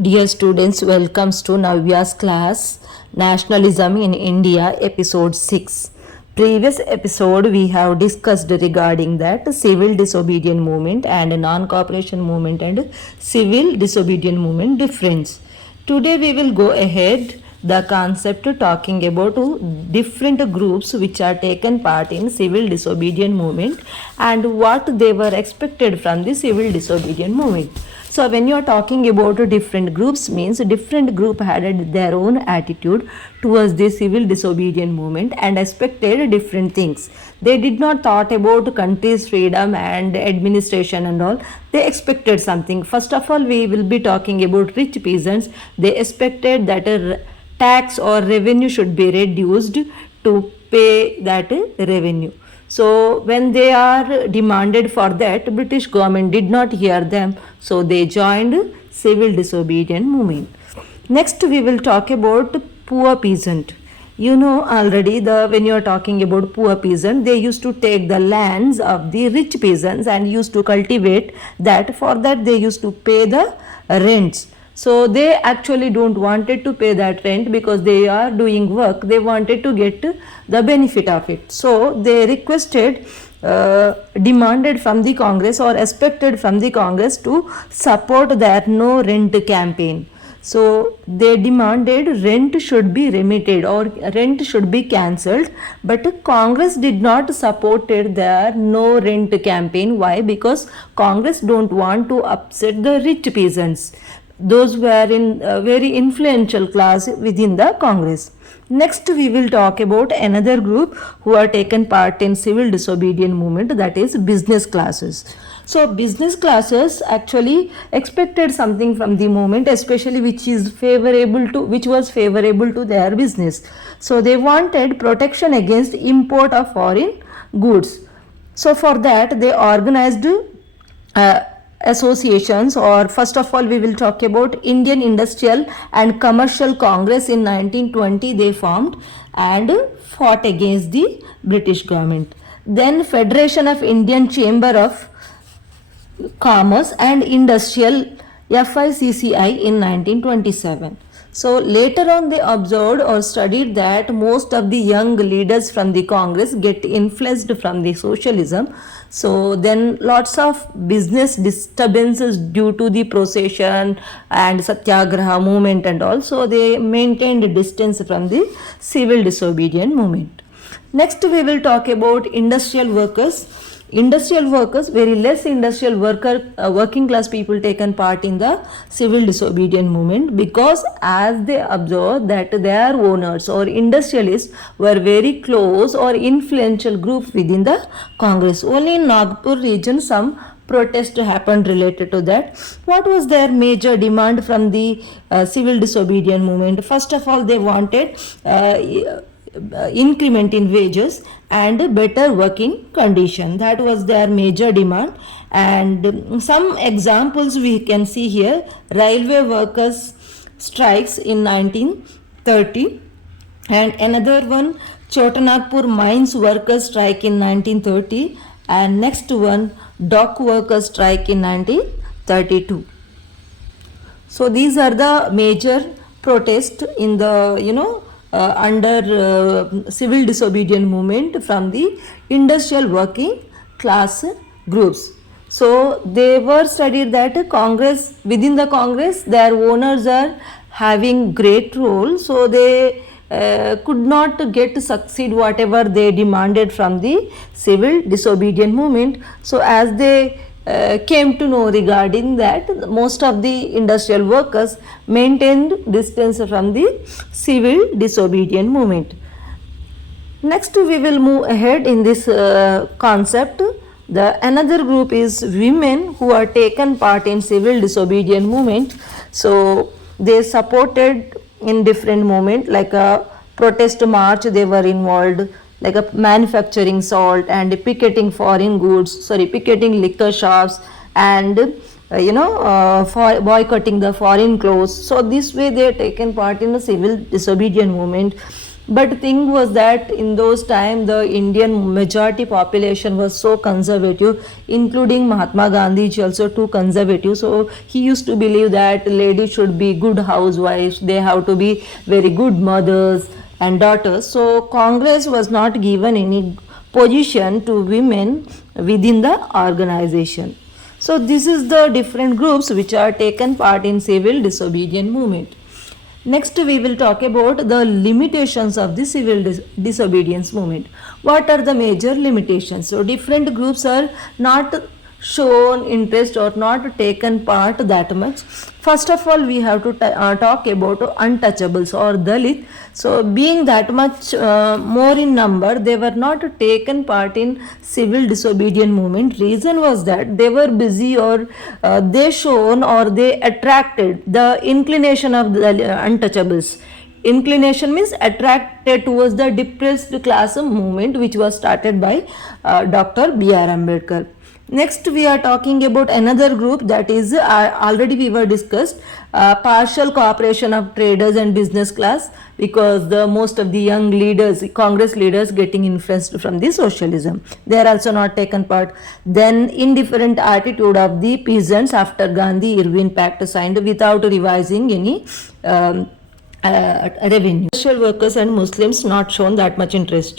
Dear students, welcomes to Navya's class Nationalism in India episode 6. Previous episode we have discussed regarding that civil disobedient movement and non-cooperation movement and civil disobedient movement difference. Today we will go ahead the concept talking about different groups which are taken part in civil disobedient movement and what they were expected from the civil disobedient movement. So when you are talking about different groups means different group had their own attitude towards the civil disobedient movement and expected different things. They did not thought about country's freedom and administration and all. They expected something. First of all, we will be talking about rich peasants. They expected that a tax or revenue should be reduced to pay that revenue. So when they are demanded for that, British government did not hear them. So they joined civil disobedient movement. Next we will talk about poor peasant. You know already when you are talking about poor peasant, they used to take the lands of the rich peasants and used to cultivate that. For that they used to pay the rents. So they actually don't wanted to pay that rent because they are doing work. They wanted to get the benefit of it. So they requested, demanded from the Congress or expected from the Congress to support their no rent campaign. So they demanded rent should be remitted or rent should be cancelled, but Congress did not supported their no rent campaign. Why? Because Congress don't want to upset the rich peasants. Those were in a very influential class within the Congress. Next we will talk about another group who are taken part in civil disobedient movement, that is business classes. So business classes actually expected something from the movement, especially which was favorable to their business. So they wanted protection against import of foreign goods. So for that they organized associations, or first of all we will talk about Indian Industrial and Commercial Congress in 1920 they formed and fought against the British government. Then Federation of Indian Chamber of Commerce and Industrial, FICCI, in 1927. So later on they observed or studied that most of the young leaders from the Congress get influenced from the socialism. So then lots of business disturbances due to the procession and satyagraha movement and all. So they maintained distance from the civil disobedient movement. Next we will talk about industrial workers. Industrial workers, very less industrial working class people taken part in the civil disobedient movement, because as they observed that their owners or industrialists were very close or influential group within the Congress. Only in Nagpur region some protest happened related to that. What was their major demand from the civil disobedient movement? First of all, they wanted increment in wages and better working condition. That was their major demand. And some examples we can see here: railway workers strikes in 1930, and another one, Chotanagpur mines workers strike in 1930, and next one, dock workers strike in 1932. So these are the major protests in the under civil disobedient movement from the industrial working class groups. So they were studied that within the Congress their owners are having great role, so they could not succeed whatever they demanded from the civil disobedient movement. So as they came to know regarding that, most of the industrial workers maintained distance from the civil disobedient movement. Next we will move ahead in this concept. The another group is women who are taken part in civil disobedient movement. So they supported in different movement, like a protest march they were involved, like a manufacturing salt and picketing picketing liquor shops, and for boycotting the foreign clothes. So this way they are taken part in the civil disobedient movement. But thing was that in those time the Indian majority population was so conservative, including Mahatma Gandhi is also too conservative. So he used to believe that ladies should be good housewives, they have to be very good mothers and daughters. So Congress was not given any position to women within the organization. So this is the different groups which are taken part in civil disobedience movement. Next, we will talk about the limitations of the civil disobedience movement. What are the major limitations? So, different groups are not shown interest or not taken part that much. First of all, we have to talk about untouchables or Dalit. So, being that much more in number, they were not taken part in civil disobedience movement. Reason was that they were busy or they shown or they attracted the inclination of the untouchables. Inclination means attracted towards the depressed class movement which was started by Dr. B.R. Ambedkar. Next, we are talking about another group that is already we were discussed, partial cooperation of traders and business class, because the most of the young leaders, Congress leaders, getting influenced from the socialism. They are also not taken part. Then indifferent attitude of the peasants after Gandhi-Irwin Pact signed without revising any revenue. Social workers and Muslims not shown that much interest.